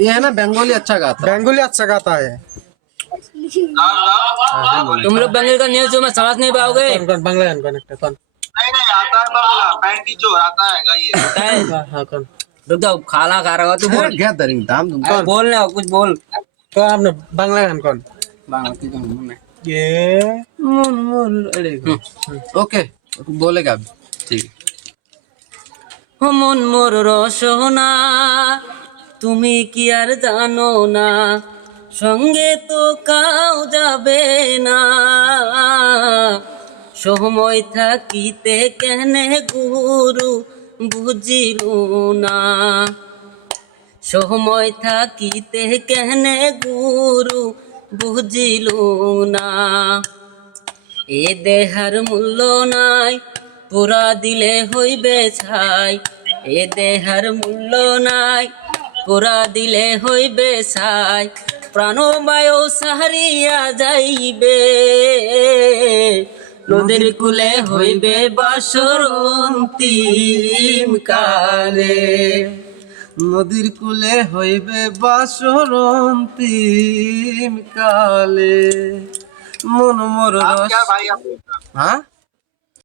ये है ना बंगाली अच्छा गाता है। बंगाली अच्छा गाता है। तुम लोग बंगाली का न्यूज़ जो मैं समझ नहीं पाओगे। कौन बांग्ला गान कौन একটা कौन नहीं नहीं आता है बांग्ला पैंटी चोर आता है गाइए आता है। हां कौन रुक जाओ खाना खा रहा हो तू बोल। क्या दरिंग दाम तुम अरे बोल ना कुछ बोल। तो आपने बांग्ला गान कौन बांग्ला की गाना में ये मुन मुन अरे ओके बोलेगा अभी ठीक है। মন মোর রসনা তুমি কি আর জানো না সঙ্গে তো কাউ যাবে না সময় থাকিতে কেনে গুরু বুঝিলু না সময় থাকিতে কেনে গুরু বুঝিলু না এ দেহার মূল্য নাই পুরা দিলে হইবে ছাই এ দেহার মূল্য নাই পুরা দিলে হইবে ছাই প্রাণবায়ু সাহারিয়া যাইবে নদীর কূলে হইবে বাসর অন্তিম কালে নদীর কূলে হইবে বাসর অন্তিম কালে মন মোর आप রস क्या भाई आप হ্যাঁ